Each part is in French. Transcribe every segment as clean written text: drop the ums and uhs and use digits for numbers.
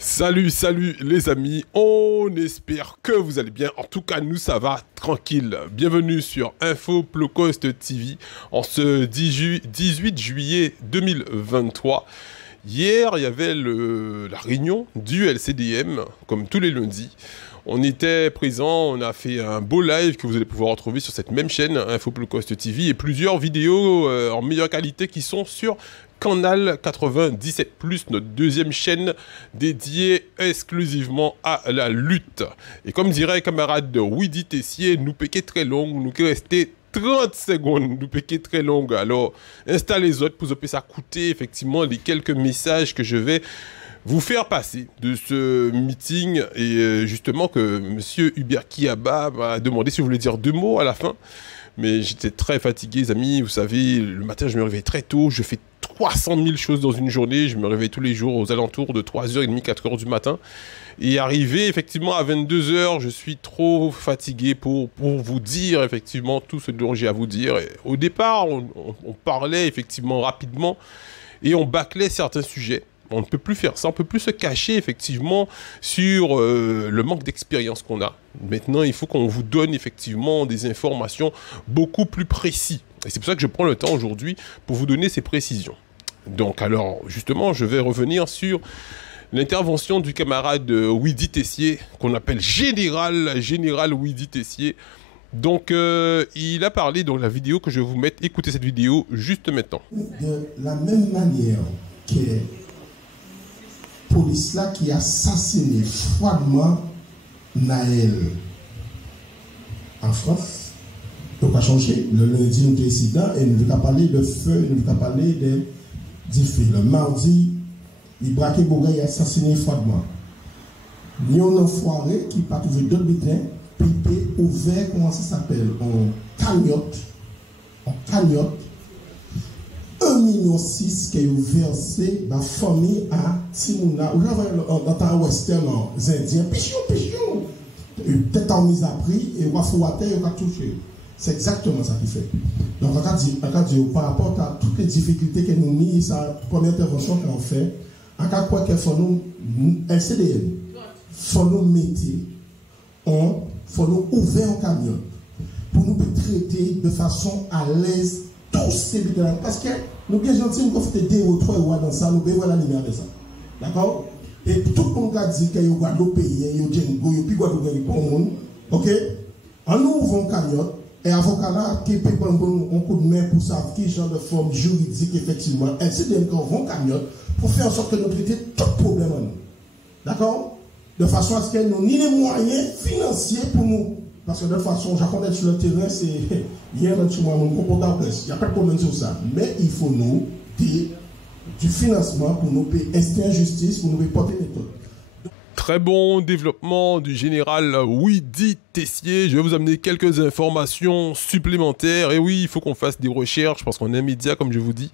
Salut, salut les amis, on espère que vous allez bien. En tout cas, nous ça va tranquille. Bienvenue sur Info Plocast TV en ce 18 juillet 2023. Hier, il y avait la réunion du LCDM, comme tous les lundis. On était présents, on a fait un beau live que vous allez pouvoir retrouver sur cette même chaîne, Info Plocast TV, et plusieurs vidéos en meilleure qualité qui sont sur Canal 97+, notre deuxième chaîne dédiée exclusivement à la lutte. Et comme dirait camarade Widi Tessier, nous péquer très long, nous qui rester 30 secondes, nous péquer très long. Alors, installez les autres pour que ça coûte effectivement les quelques messages que je vais vous faire passer de ce meeting. Et justement que monsieur Hubert Kiaba m'a demandé si vous voulez dire deux mots à la fin. Mais j'étais très fatigué, les amis. Vous savez, le matin, je me réveille très tôt. Je fais 300 000 choses dans une journée. Je me réveille tous les jours aux alentours de 3h30, 4h du matin. Et arrivé, effectivement, à 22h, je suis trop fatigué pour vous dire, effectivement, tout ce dont j'ai à vous dire. Et au départ, on parlait, effectivement, rapidement. Et on bâclait certains sujets. On ne peut plus faire ça, on ne peut plus se cacher effectivement sur le manque d'expérience qu'on a. Maintenant, il faut qu'on vous donne effectivement des informations beaucoup plus précises. Et c'est pour ça que je prends le temps aujourd'hui pour vous donner ces précisions. Donc alors, justement, je vais revenir sur l'intervention du camarade Widi Tessier, qu'on appelle Général Widi Tessier. Donc, il a parlé dans la vidéo que je vais vous mettre. Écoutez cette vidéo juste maintenant. De la même manière que police là qui a assassiné froidement Naël en France, donc a changé. Le lundi, nous décidons et nous avons parlé de feu, nous avons parlé du feu. Le mardi, il braquait Bourgueil et assassiné froidement. Nous avons un enfoiré qui n'a pas trouvé d'autres butins, puis il était ouvert, comment ça s'appelle, en cagnotte. 1,6 million qui est versé dans la famille à Timouna. Vous avez dans le western indien, pichou, peut-être en mise à prix, et Wafouate, il va toucher. C'est exactement ça qu'il fait. Donc, on va dire, par rapport à toutes les difficultés que nous avons, sa première intervention qu'on fait, en cas quoi qu'il faut nous, LCDM, il faut nous mettre, faut nous ouvrir un camion pour nous traiter de façon à l'aise. Tous ces bidons, parce que nous sommes gentils, nous avons fait 2 ou 3 mois dans ça, nous devons voir la lumière de ça. D'accord? Et tout le monde a dit qu'il y a Guadeloupe pays, il y a Django, il y a Guadeloupe pour le monde. Ok? En nous ouvrons un camion, et avocat là, qui peut prendre un coup de main pour savoir quel genre de forme juridique, effectivement, ainsi de suite, un camion, pour faire en sorte que nous traitions tout problème en nous. D'accord? De façon à ce que nous n'ayons ni les moyens financiers pour nous. Parce que de toute façon, je connais sur le terrain, c'est hier, il n'y a pas de problème sur ça. Mais il faut nous dire du financement pour nous payer justice, pour nous payer porter les taux. Très bon développement du général Widi Tessier. Je vais vous amener quelques informations supplémentaires. Et oui, il faut qu'on fasse des recherches parce qu'on est un média, comme je vous dis.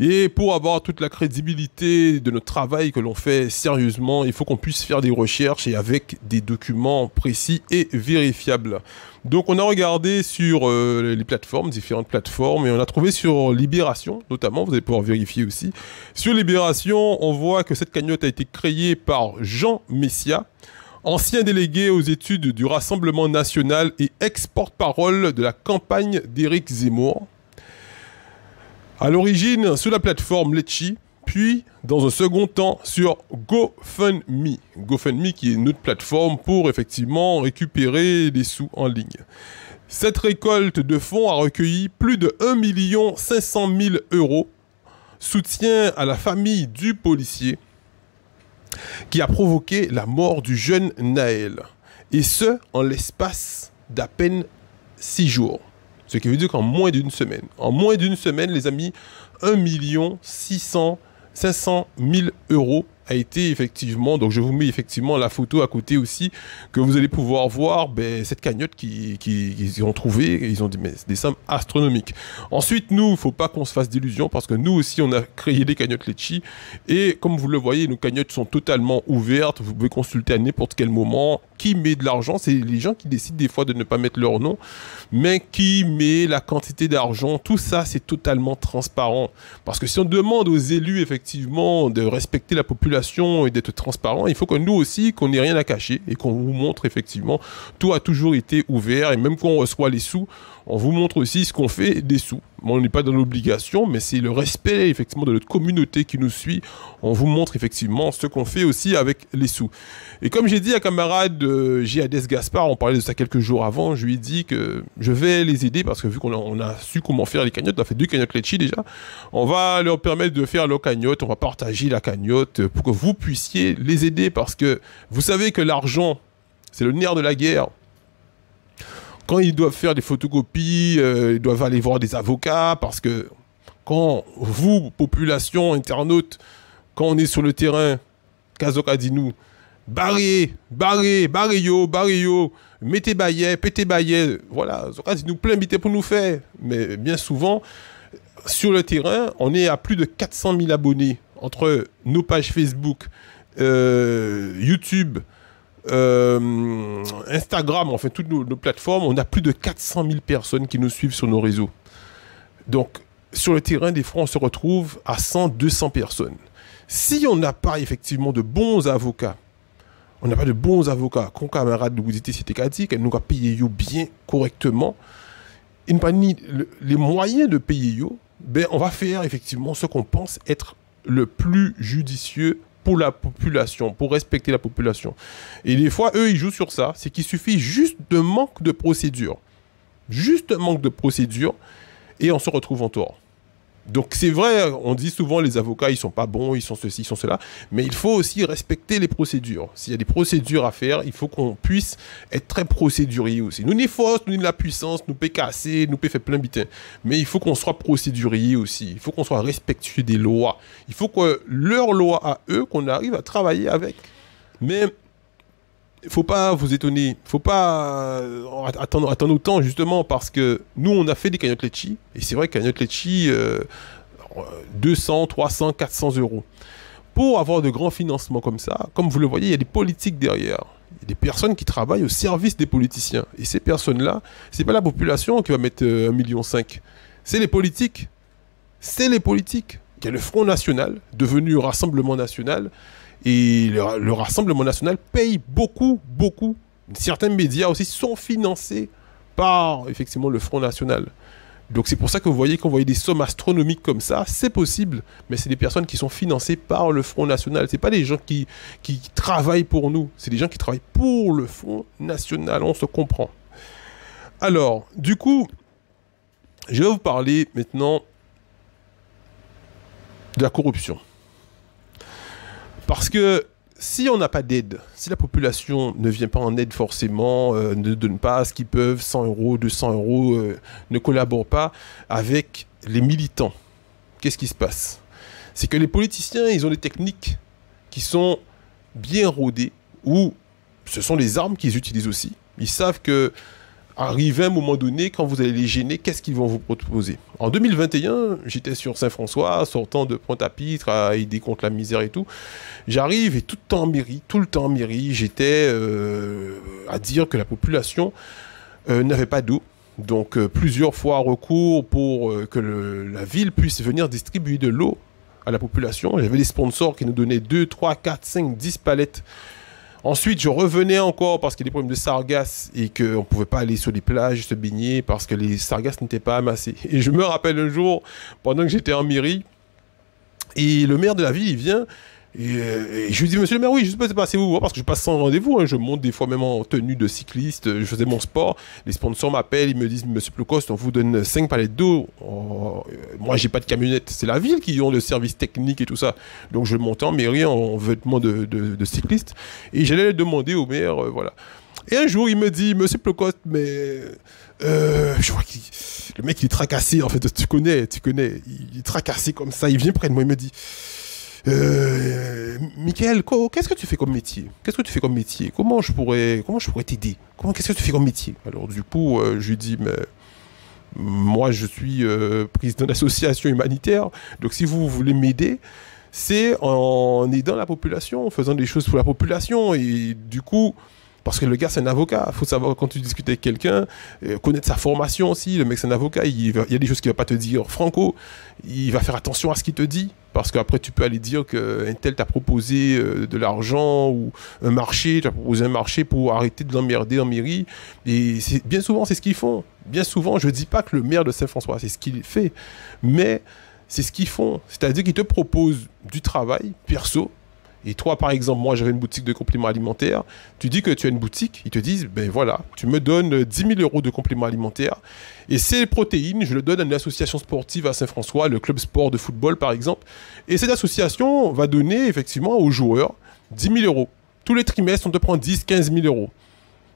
Et pour avoir toute la crédibilité de notre travail que l'on fait sérieusement, il faut qu'on puisse faire des recherches et avec des documents précis et vérifiables. Donc on a regardé sur les plateformes, différentes plateformes, et on a trouvé sur Libération, notamment, vous allez pouvoir vérifier aussi. Sur Libération, on voit que cette cagnotte a été créée par Jean Messia, ancien délégué aux études du Rassemblement national et ex-porte-parole de la campagne d'Éric Zemmour. À l'origine, sur la plateforme Litchi, puis dans un second temps sur GoFundMe. GoFundMe qui est notre plateforme pour effectivement récupérer des sous en ligne. Cette récolte de fonds a recueilli plus de 1 500 000 €, soutien à la famille du policier qui a provoqué la mort du jeune Naël. Et ce, en l'espace d'à peine 6 jours. Ce qui veut dire qu'en moins d'une semaine. En moins d'une semaine, les amis, 1 500 000 € a été effectivement, donc je vous mets effectivement la photo à côté aussi, que vous allez pouvoir voir cette cagnotte qu'ils ont trouvée, ils ont dit mais c'est des sommes astronomiques. Ensuite, nous, il ne faut pas qu'on se fasse d'illusions, parce que nous aussi, on a créé des cagnottes Litchi, et comme vous le voyez, nos cagnottes sont totalement ouvertes, vous pouvez consulter à n'importe quel moment. Qui met de l'argent, c'est les gens qui décident des fois de ne pas mettre leur nom, mais qui met la quantité d'argent, tout ça c'est totalement transparent. Parce que si on demande aux élus effectivement de respecter la population, population et d'être transparent, il faut que nous aussi, qu'on n'ait rien à cacher et qu'on vous montre effectivement, tout a toujours été ouvert et même quand on reçoit les sous, on vous montre aussi ce qu'on fait des sous. Bon, on n'est pas dans l'obligation, mais c'est le respect effectivement de notre communauté qui nous suit. On vous montre effectivement ce qu'on fait aussi avec les sous. Et comme j'ai dit à camarade J.A.D.S. Gaspard, on parlait de ça quelques jours avant, je lui ai dit que je vais les aider parce que vu qu'on a su comment faire les cagnottes, on a fait 2 cagnottes Litchi déjà, on va leur permettre de faire leur cagnotte, on va partager la cagnotte pour que vous puissiez les aider parce que vous savez que l'argent, c'est le nerf de la guerre. Quand ils doivent faire des photocopies, ils doivent aller voir des avocats parce que quand vous, population, internautes, quand on est sur le terrain, Kazoka dit nous, barrez yo, mettez baillet, pétez baillet, voilà, Zoka dit nous plein bité pour nous faire. Mais bien souvent, sur le terrain, on est à plus de 400 000 abonnés entre nos pages Facebook, YouTube, Instagram, enfin toutes nos plateformes, on a plus de 400 000 personnes qui nous suivent sur nos réseaux. Donc, sur le terrain, des fois, on se retrouve à 100, 200 personnes. Si on n'a pas effectivement de bons avocats, comme camarade de vous dites, c'était qu'à dire qu'elle nous a payé bien correctement, et pas ni les moyens de payer ben on va faire effectivement ce qu'on pense être le plus judicieux pour la population, pour respecter la population. Et des fois, eux, ils jouent sur ça. C'est qu'il suffit juste de manque de procédure. Juste un manque de procédure et on se retrouve en tort. Donc c'est vrai, on dit souvent les avocats, ils sont pas bons, ils sont ceci, ils sont cela, mais il faut aussi respecter les procédures. S'il y a des procédures à faire, il faut qu'on puisse être très procédurier aussi. Nous ni force, nous ni la puissance, nous peut casser, nous peut faire plein de bitin. Mais il faut qu'on soit procédurier aussi. Il faut qu'on soit respectueux des lois. Il faut que leurs lois à eux, qu'on arrive à travailler avec. Mais il ne faut pas vous étonner, il ne faut pas attendre autant justement parce que nous on a fait des cagnottes Litchi et c'est vrai que cagnottes Litchi 200, 300, 400 euros. Pour avoir de grands financements comme ça, comme vous le voyez, il y a des politiques derrière. Il y a des personnes qui travaillent au service des politiciens. Et ces personnes-là, ce n'est pas la population qui va mettre 1,5 million. C'est les politiques. C'est les politiques. Il y a le Front National, devenu Rassemblement National. Et le Rassemblement National paye beaucoup. Certains médias aussi sont financés par, effectivement, le Front National. Donc c'est pour ça que vous voyez qu'on voyait des sommes astronomiques comme ça, c'est possible, mais c'est des personnes qui sont financées par le Front National. Ce n'est pas des gens qui travaillent pour nous, c'est des gens qui travaillent pour le Front National, on se comprend. Alors, du coup, je vais vous parler maintenant de la corruption. Parce que si on n'a pas d'aide, si la population ne vient pas en aide forcément, ne donne pas ce qu'ils peuvent, 100 euros, 200 euros, ne collabore pas avec les militants, qu'est-ce qui se passe? C'est que les politiciens, ils ont des techniques qui sont bien rodées, ou ce sont les armes qu'ils utilisent aussi. Ils savent que arrivé à un moment donné, quand vous allez les gêner, qu'est-ce qu'ils vont vous proposer? En 2021, j'étais sur Saint-François, sortant de Pointe-à-Pitre, à aider contre la misère et tout. J'arrive et tout le temps en mairie, j'étais à dire que la population n'avait pas d'eau. Donc plusieurs fois recours pour que la ville puisse venir distribuer de l'eau à la population. J'avais des sponsors qui nous donnaient 2, 3, 4, 5, 10 palettes. Ensuite, je revenais encore parce qu'il y a des problèmes de sargasses et qu'on ne pouvait pas aller sur les plages se baigner parce que les sargasses n'étaient pas amassés. Et je me rappelle un jour, pendant que j'étais en mairie, et le maire de la ville, il vient, et je lui dis, monsieur le maire, oui, je sais pas, passez vous voir parce que je passe sans rendez-vous, hein, je monte des fois même en tenue de cycliste, je faisais mon sport, les sponsors m'appellent, ils me disent, monsieur Plocost, on vous donne 5 palettes d'eau. Moi, j'ai pas de camionnette, c'est la ville qui ont le service technique et tout ça. Donc je montais en mairie en vêtements de cycliste, et j'allais demander au maire, voilà. Et un jour, il me dit, monsieur Plocost, mais je vois que le mec il est tracassé, en fait, tu connais, il est tracassé comme ça, il vient près de moi, il me dit, Michael, qu'est-ce que tu fais comme métier? Comment je pourrais t'aider? Qu'est-ce que tu fais comme métier? Alors du coup, je lui dis, mais moi je suis président d'association humanitaire, donc si vous voulez m'aider, c'est en aidant la population, en faisant des choses pour la population. Et du coup, Parce que le gars, c'est un avocat. Il faut savoir, quand tu discutes avec quelqu'un, connaître sa formation aussi. Le mec, c'est un avocat. Il y a des choses qu'il ne va pas te dire franco. Il va faire attention à ce qu'il te dit. Parce qu'après, tu peux aller dire qu'un tel t'a proposé de l'argent ou un marché. Tu as proposé un marché pour arrêter de l'emmerder en mairie. Et bien souvent, c'est ce qu'ils font. Bien souvent, je ne dis pas que le maire de Saint-François, c'est ce qu'il fait. Mais c'est ce qu'ils font. C'est-à-dire qu'ils te proposent du travail perso. Et toi, par exemple, moi, j'avais une boutique de compléments alimentaires. Tu dis que tu as une boutique, ils te disent, ben voilà, tu me donnes 10 000 euros de compléments alimentaires. Et ces protéines, je le donne à une association sportive à Saint-François, le club sport de football, par exemple. Et cette association va donner, effectivement, aux joueurs 10 000 euros. Tous les trimestres, on te prend 10, 15 000 euros.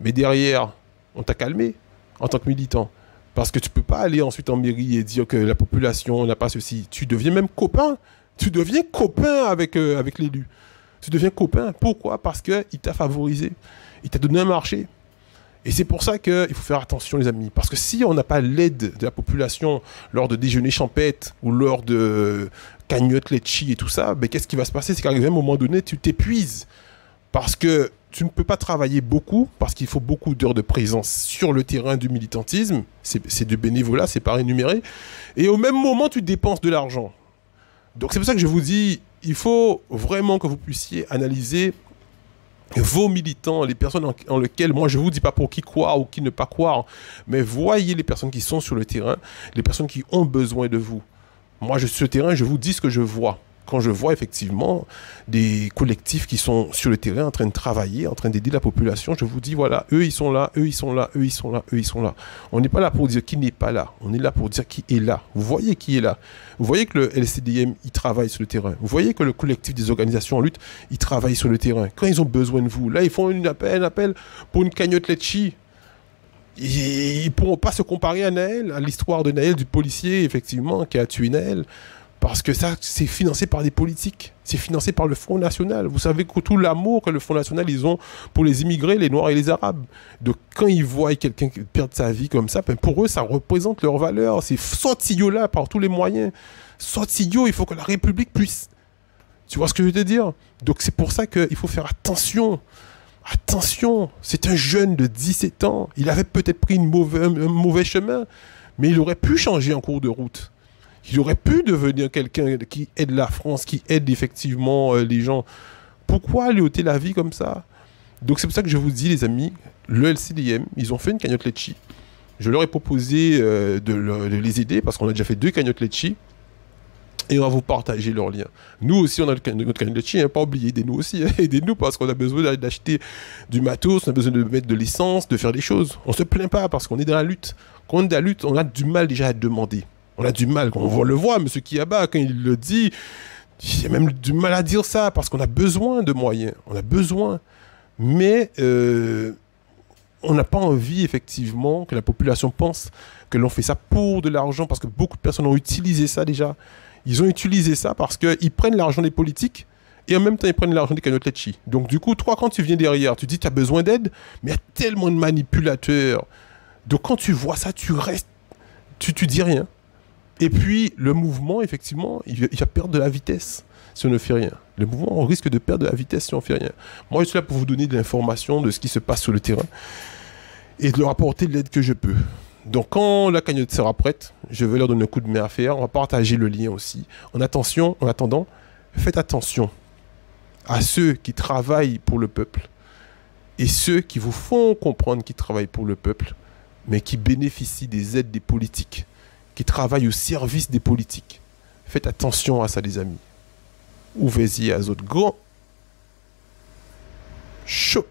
Mais derrière, on t'a calmé en tant que militant. Parce que tu ne peux pas aller ensuite en mairie et dire que la population n'a pas ceci. Tu deviens même copain. Tu deviens copain avec l'élu. Tu deviens copain. Pourquoi? Parce qu'il t'a favorisé. Il t'a donné un marché. Et c'est pour ça qu'il faut faire attention, les amis. Parce que si on n'a pas l'aide de la population lors de déjeuners champêtres ou lors de cagnottes litchi et tout ça, ben, qu'est-ce qui va se passer? C'est qu'à un moment donné, tu t'épuises. Parce que tu ne peux pas travailler beaucoup, parce qu'il faut beaucoup d'heures de présence sur le terrain du militantisme. C'est du bénévolat, c'est pas rémunéré. Et au même moment, tu dépenses de l'argent. Donc c'est pour ça que je vous dis, il faut vraiment que vous puissiez analyser vos militants, les personnes en lesquelles, moi je ne vous dis pas pour qui croire ou qui ne pas croire, mais voyez les personnes qui sont sur le terrain, les personnes qui ont besoin de vous. Moi, sur le terrain, je vous dis ce que je vois. Quand je vois effectivement des collectifs qui sont sur le terrain en train de travailler, en train d'aider la population, je vous dis voilà, eux ils sont là, eux ils sont là, eux ils sont là, eux ils sont là. On n'est pas là pour dire qui n'est pas là, on est là pour dire qui est là. Vous voyez qui est là. Vous voyez que le LCDM, il travaille sur le terrain. Vous voyez que le collectif des organisations en lutte, il travaille sur le terrain. Quand ils ont besoin de vous, là ils font un appel pour une cagnotte litchi. Ils ne pourront pas se comparer à Naël, à l'histoire de Naël, du policier effectivement qui a tué Naël. Parce que ça, c'est financé par des politiques. C'est financé par le Front National. Vous savez que tout l'amour que le Front National, ils ont pour les immigrés, les Noirs et les Arabes. Donc, quand ils voient quelqu'un perdre sa vie comme ça, ben pour eux, ça représente leur valeur. C'est sortillo là par tous les moyens. Sortillo, il faut que la République puisse. Tu vois ce que je veux te dire? Donc, c'est pour ça qu'il faut faire attention. Attention, c'est un jeune de 17 ans. Il avait peut-être pris un mauvais chemin, mais il aurait pu changer en cours de route. Il aurait pu devenir quelqu'un qui aide la France, qui aide effectivement les gens. Pourquoi lui ôter la vie comme ça? Donc c'est pour ça que je vous dis, les amis, le LCDM, ils ont fait une cagnotte litchi. Je leur ai proposé de les aider parce qu'on a déjà fait 2 cagnottes litchi. Et on va vous partager leurs liens. Nous aussi, on a notre cagnotte litchi, hein, pas oublier, aidez-nous aussi. Hein, aidez-nous parce qu'on a besoin d'acheter du matos, on a besoin de mettre de l'essence, de faire des choses. On ne se plaint pas parce qu'on est dans la lutte. Quand on est dans la lutte, on a du mal déjà à demander. On a du mal, on le voit, M. Kiyaba, quand il le dit, il a même du mal à dire ça, parce qu'on a besoin de moyens, on a besoin. Mais on n'a pas envie, effectivement, que la population pense que l'on fait ça pour de l'argent, parce que beaucoup de personnes ont utilisé ça déjà. Ils ont utilisé ça parce qu'ils prennent l'argent des politiques, et en même temps, ils prennent l'argent des cagnottes litchi. Donc du coup, toi, quand tu viens derrière, tu dis, tu as besoin d'aide, mais il y a tellement de manipulateurs. Donc quand tu vois ça, tu restes, tu dis rien. Et puis, le mouvement, effectivement, il va perdre de la vitesse si on ne fait rien. Le mouvement, on risque de perdre de la vitesse si on ne fait rien. Moi, je suis là pour vous donner de l'information de ce qui se passe sur le terrain et de leur apporter l'aide que je peux. Donc, quand la cagnotte sera prête, je vais leur donner un coup de main à faire. On va partager le lien aussi. En attendant, faites attention à ceux qui travaillent pour le peuple et ceux qui vous font comprendre qu'ils travaillent pour le peuple, mais qui bénéficient des aides des politiques, qui travaillent au service des politiques. Faites attention à ça, les amis. Ouvrez-y à autres grands. Chaud.